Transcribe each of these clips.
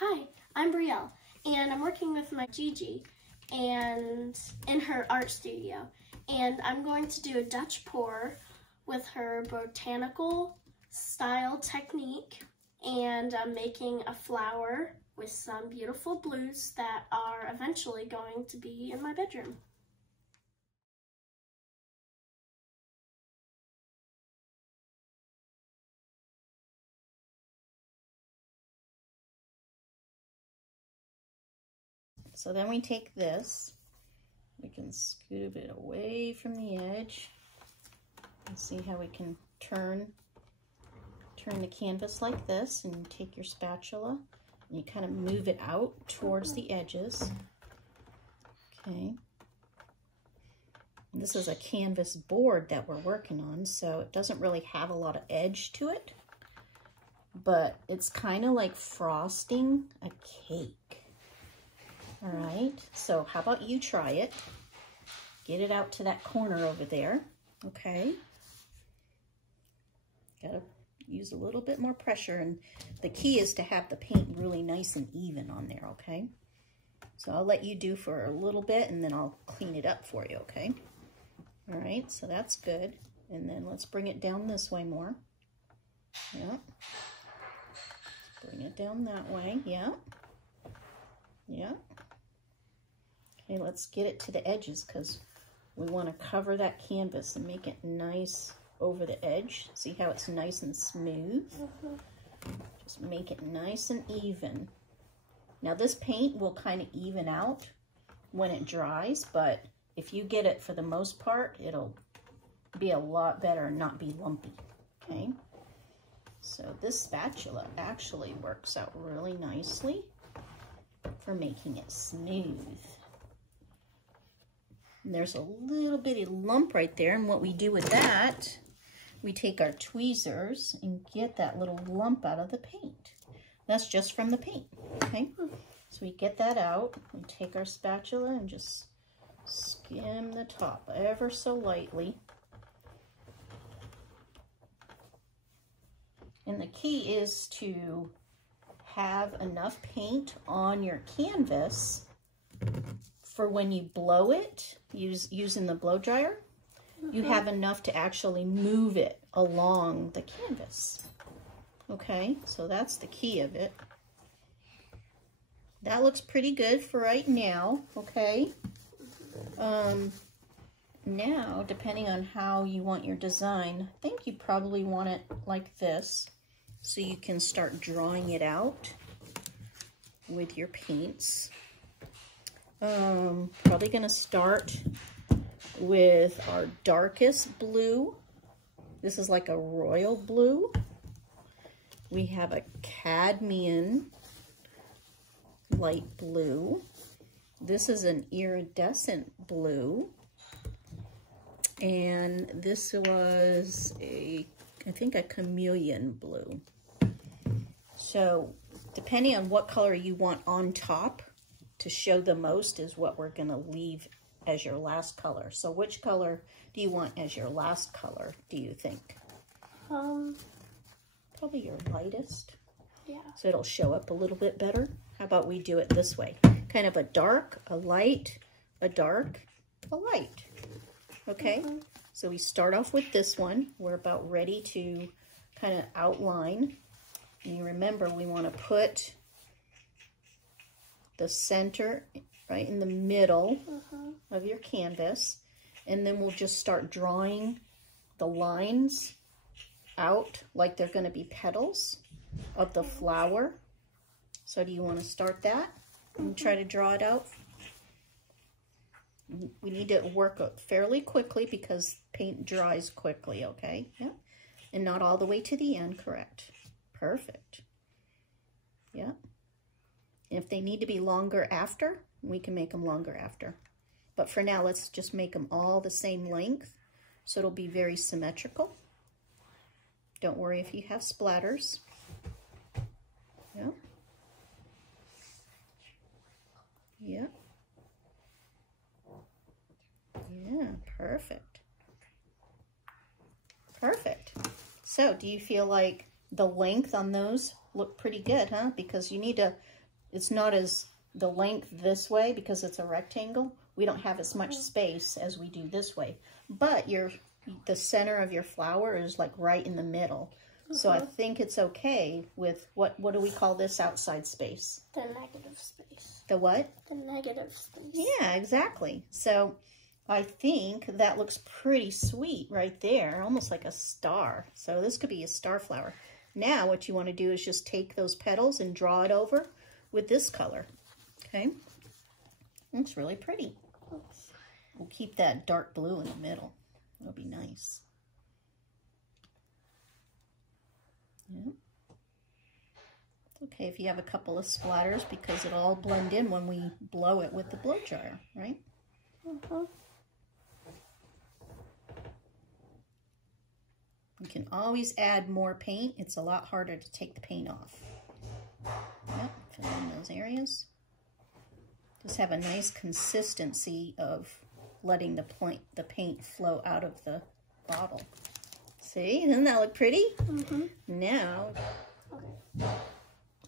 Hi, I'm Brielle, and I'm working with my Gigi and in her art studio, and I'm going to do a Dutch pour with her botanical style technique, and I'm making a flower with some beautiful blues that are eventually going to be in my bedroom. So then we take this, we can scoot a bit away from the edge and see how we can turn the canvas like this, and take your spatula and you kind of move it out towards the edges. Okay. And this is a canvas board that we're working on, so it doesn't really have a lot of edge to it, but it's kind of like frosting a cake. All right, so how about you try it? Get it out to that corner over there, okay? Gotta use a little bit more pressure, and the key is to have the paint really nice and even on there, okay? So I'll let you do for a little bit, and then I'll clean it up for you, okay? All right, so that's good. And then let's bring it down this way more. Yep. Bring it down that way, yep. Yep. Okay, let's get it to the edges because we want to cover that canvas and make it nice over the edge. See how it's nice and smooth? Just make it nice and even. Now this paint will kind of even out when it dries, but if you get it for the most part, it'll be a lot better and not be lumpy, okay? So this spatula actually works out really nicely for making it smooth. And there's a little bitty lump right there, and what we do with that, we take our tweezers and get that little lump out of the paint. That's just from the paint, okay? So we get that out, we take our spatula and just skim the top ever so lightly. And the key is to have enough paint on your canvas for when you blow it, using the blow dryer, you have enough to actually move it along the canvas. Okay, so that's the key of it. That looks pretty good for right now, okay? Now, depending on how you want your design, I think you probably want it like this, so you can start drawing it out with your paints. Probably gonna start with our darkest blue. This is like a royal blue. We have a cadmium light blue. This is an iridescent blue. And this was I think a chameleon blue. So depending on what color you want on top to show the most is what we're gonna leave as your last color. So which color do you want as your last color, do you think? Probably your lightest. Yeah. So it'll show up a little bit better. How about we do it this way? Kind of a dark, a light, a dark, a light. Okay? So we start off with this one. We're about ready to kind of outline. And you remember we want to put the center right in the middle of your canvas, and then we'll just start drawing the lines out like they're going to be petals of the flower. So do you want to start that and try to draw it out? We need to work fairly quickly because paint dries quickly, okay? Yeah. And not all the way to the end, correct. Perfect. Yeah. If they need to be longer after, we can make them longer after. But for now, let's just make them all the same length, so it'll be very symmetrical. Don't worry if you have splatters. Yeah. Yeah. Yeah, perfect. Perfect. So do you feel like the length on those look pretty good, huh? Because you need to it's not as the length this way because it's a rectangle. We don't have as much space as we do this way. But the center of your flower is like right in the middle. So I think it's okay with, what do we call this outside space? The negative space. The what? The negative space. Yeah, exactly. So I think that looks pretty sweet right there, almost like a star. So this could be a star flower. Now what you want to do is just take those petals and draw it over with this color. Okay? Looks really pretty. We'll keep that dark blue in the middle. It'll be nice. Yeah. It's okay if you have a couple of splatters because it'll all blend in when we blow it with the blow dryer, right? You can always add more paint. It's a lot harder to take the paint off. Yep, fill in those areas. Just have a nice consistency of letting the paint flow out of the bottle. See, doesn't that look pretty? Now,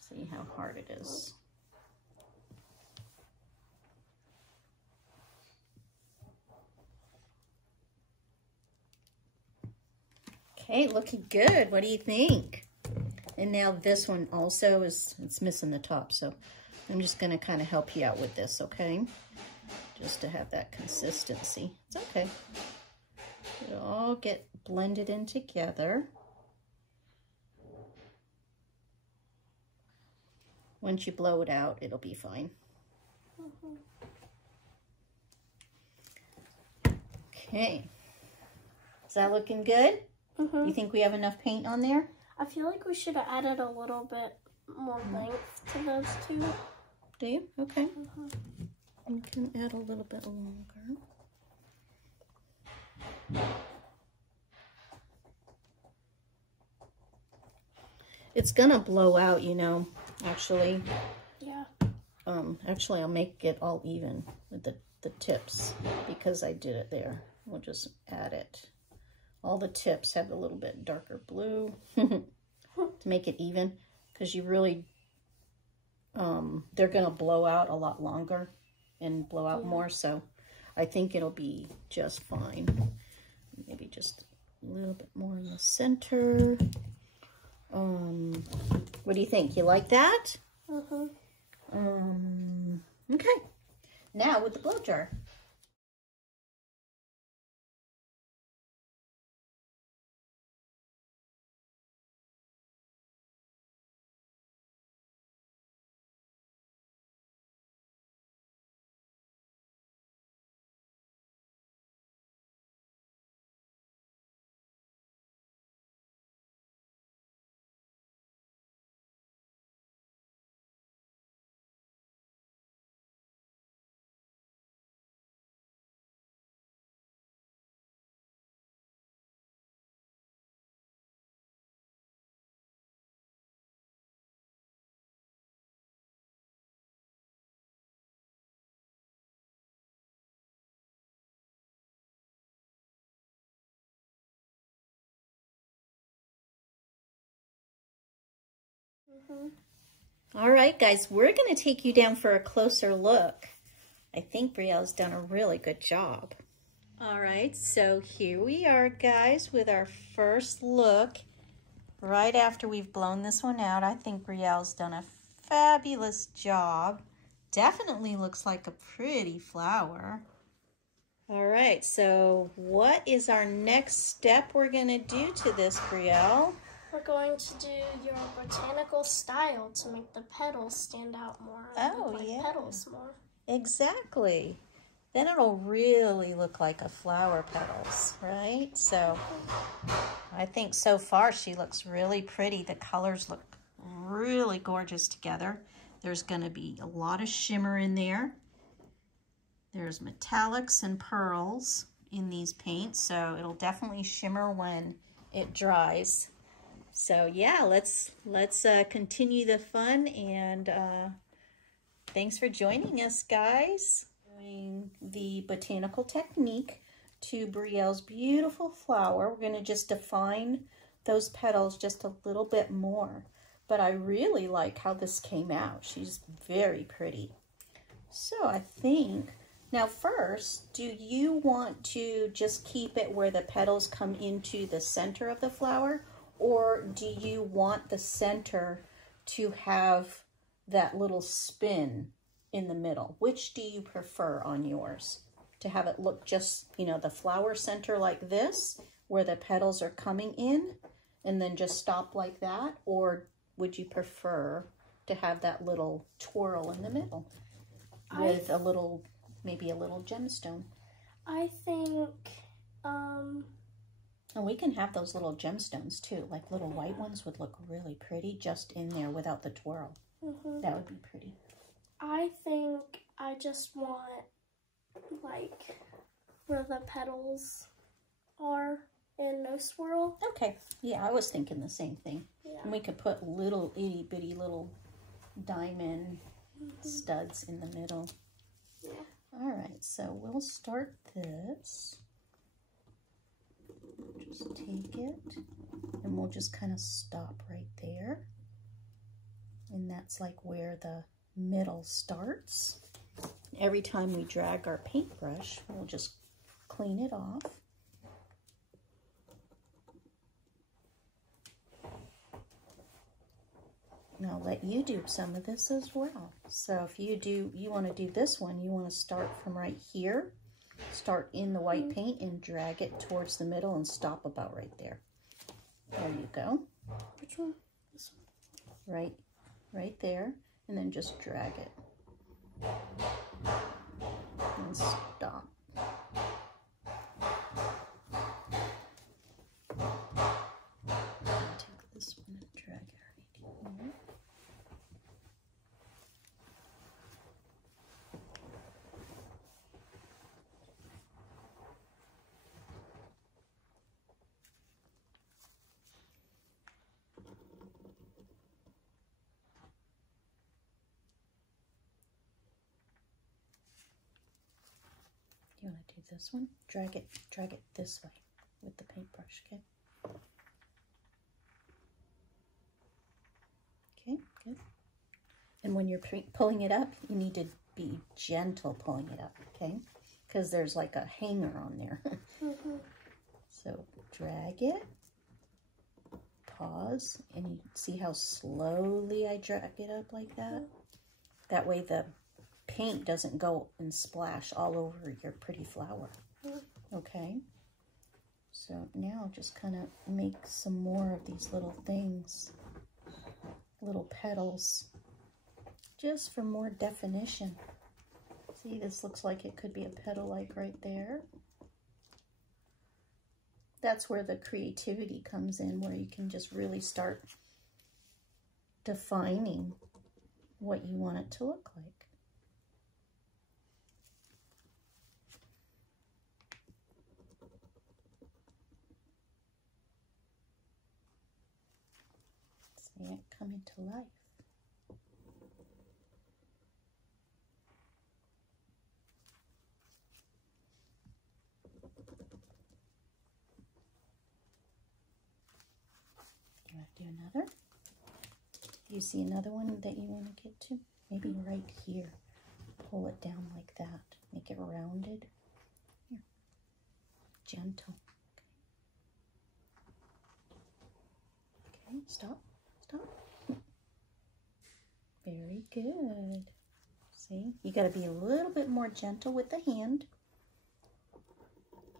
see how hard it is. Okay, looking good. What do you think? And now this one also it's missing the top, so I'm just going to kind of help you out with this, okay? Just to have that consistency. It's okay. It'll all get blended in together. Once you blow it out, it'll be fine. Okay. Is that looking good? You think we have enough paint on there? I feel like we should have added a little bit more length to those two. Do you? Okay. You can add a little bit longer. It's gonna blow out, you know, actually. Yeah. Actually, I'll make it all even with the tips because I did it there. We'll just add it. All the tips have a little bit darker blue to make it even, because you really, they're gonna blow out a lot longer and blow out more, so I think it'll be just fine. Maybe just a little bit more in the center. What do you think? You like that? Okay. Now with the blow jar. All right, guys, we're going to take you down for a closer look. I think Brielle's done a really good job. All right, so here we are, guys, with our first look. Right after we've blown this one out, I think Brielle's done a fabulous job. Definitely looks like a pretty flower. All right, so what is our next step we're going to do to this, Brielle? We're going to do your botanical style to make the petals stand out more. Oh, like yeah. Petals more. Exactly. Then it'll really look like a flower petals, right? So I think so far she looks really pretty. The colors look really gorgeous together. There's going to be a lot of shimmer in there. There's metallics and pearls in these paints, so it'll definitely shimmer when it dries. So yeah, let's continue the fun, and thanks for joining us, guys. Doing the botanical technique to Brielle's beautiful flower. We're going to just define those petals just a little bit more. but I really like how this came out. She's very pretty. So I think, now first, do you want to just keep it where the petals come into the center of the flower, or do you want the center to have that little spin in the middle? Which do you prefer on yours? To have it look just, you know, the flower center like this, where the petals are coming in, and then just stop like that? Or would you prefer to have that little twirl in the middle with a little, maybe a little gemstone? I think, and we can have those little gemstones too, like little white ones would look really pretty just in there without the twirl. That would be pretty. I think I just want, like, where the petals are and no swirl. Okay, yeah, I was thinking the same thing. Yeah. And we could put little itty bitty little diamond studs in the middle. Yeah. All right, so we'll start this. Just take it and we'll just kind of stop right there. And that's like where the middle starts. Every time we drag our paintbrush, we'll just clean it off. And I'll let you do some of this as well. So if you want to do this one, you want to start from right here. Start in the white paint and drag it towards the middle and stop about right there. There you go. Which one? This one. Right there. And then just drag it. And stop. Take this one and drag it right here. You want to do this one? Drag it this way with the paintbrush, okay? Okay, good. And when you're pulling it up, you need to be gentle pulling it up, okay? Because there's like a hanger on there. So drag it, pause, and you see how slowly I drag it up like that? That way the paint doesn't go and splash all over your pretty flower. Okay, so now just kind of make some more of these little things, little petals, just for more definition. See, this looks like it could be a petal like right there. That's where the creativity comes in, where you can just really start defining what you want it to look like. See it come into life. You want to do another? Do you see another one that you want to get to? Maybe right here. Pull it down like that. Make it rounded. Here. Gentle. Okay, stop. Stop. Very good. See, you got to be a little bit more gentle with the hand.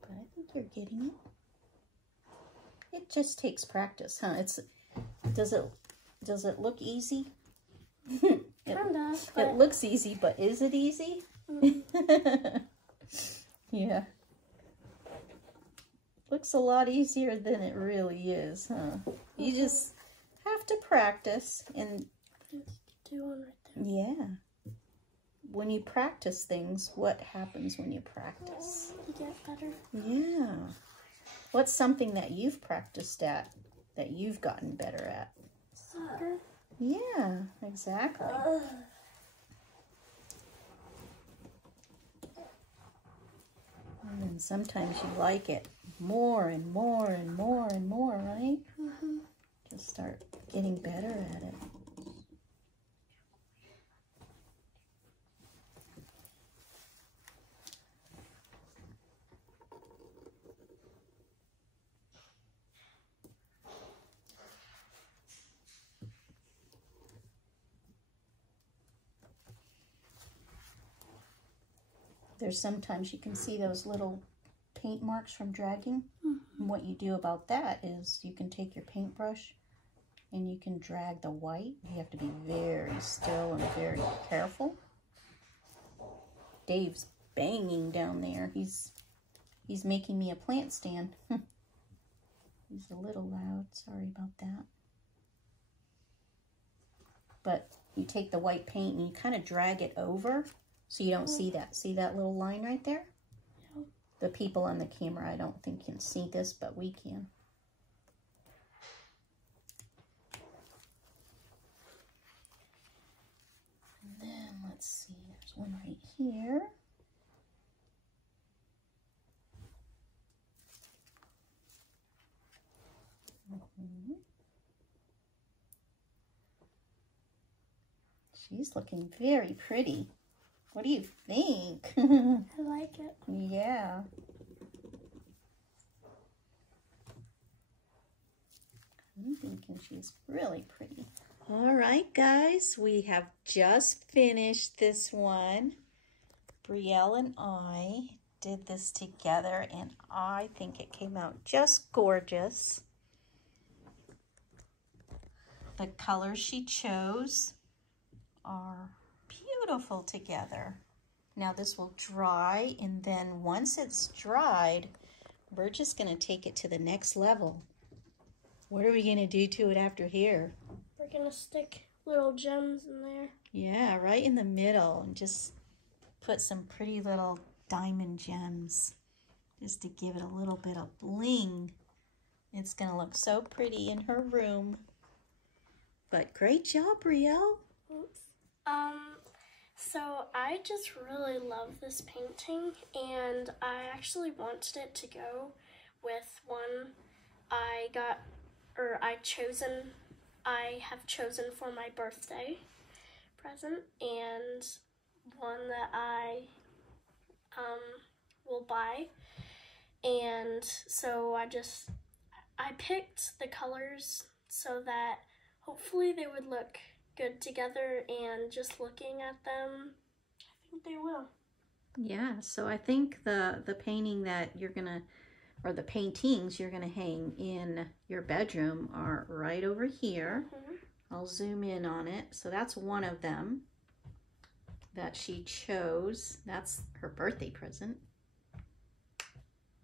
But I think you're getting it. It just takes practice, huh? Does it look easy? Kinda. It looks easy, but is it easy? Yeah. Looks a lot easier than it really is, huh? You just have to practice and do one right there. yeah. When you practice things, what happens when you practice? You get better. Yeah. What's something that you've practiced at that you've gotten better at? Soccer. Yeah, exactly. And then sometimes you like it more and more and more and more, right? to start getting better at it. There's sometimes you can see those little paint marks from dragging. And what you do about that is you can take your paintbrush and you can drag the white. You have to be very still and very careful. Dave's banging down there. He's making me a plant stand. He's a little loud. Sorry about that. But you take the white paint and you kind of drag it over so you don't see that. See that little line right there? Yeah. The people on the camera, I don't think can see this, but we can. And then let's see, there's one right here. She's looking very pretty. What do you think? I like it. Yeah. I'm thinking she's really pretty. All right, guys, we have just finished this one. Brielle and I did this together, and I think it came out just gorgeous. The colors she chose are beautiful together. Now this will dry, and then once it's dried, we're just going to take it to the next level. What are we going to do to it after here? We're going to stick little gems in there. Yeah, right in the middle, and just put some pretty little diamond gems just to give it a little bit of bling. It's going to look so pretty in her room. But great job, Brielle. Thanks. So I just really love this painting, and I actually wanted it to go with one I have chosen for my birthday present, and one that I will buy. And so I picked the colors so that hopefully they would look good together, and just looking at them, I think they will. Yeah, so I think the painting that you're gonna, or the paintings you're gonna hang in your bedroom are right over here. I'll zoom in on it. So that's one of them that she chose. That's her birthday present.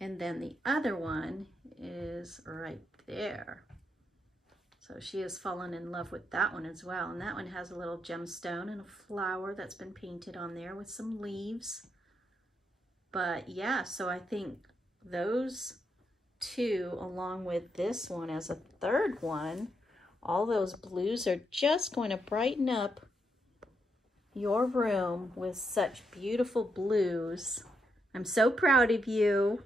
And then the other one is right there. So she has fallen in love with that one as well. And that one has a little gemstone and a flower that's been painted on there with some leaves. But yeah, so I think those two, along with this one as a third one, all those blues are just going to brighten up your room with such beautiful blues. I'm so proud of you.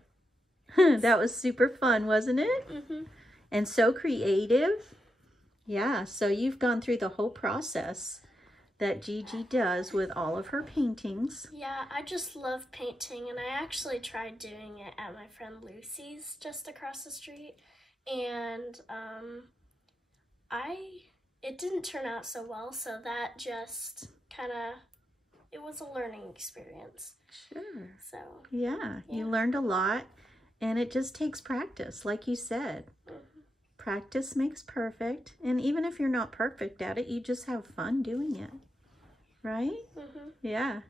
That was super fun, wasn't it? And so creative. Yeah, so you've gone through the whole process that Gigi does with all of her paintings. Yeah, I just love painting, and I actually tried doing it at my friend Lucy's just across the street, and it didn't turn out so well, so that just it was a learning experience. Sure. So yeah, you learned a lot, and it just takes practice, like you said. Practice makes perfect, and even if you're not perfect at it, you just have fun doing it, right? Yeah,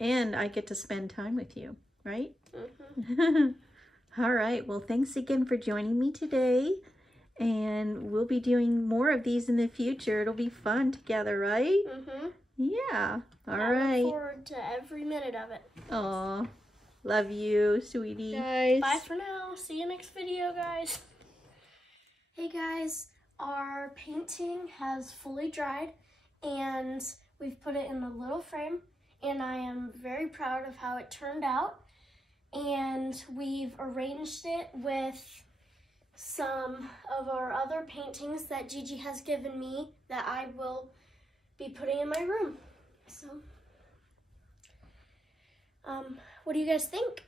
and I get to spend time with you, right? All right, well, thanks again for joining me today, and we'll be doing more of these in the future. It'll be fun together, right? Yeah, all right. I look forward to every minute of it. Aw, love you, sweetie. Guys. Bye for now. See you next video, guys. Hey guys, our painting has fully dried, and we've put it in a little frame, and I am very proud of how it turned out. And we've arranged it with some of our other paintings that Gigi has given me that I will be putting in my room. So, what do you guys think?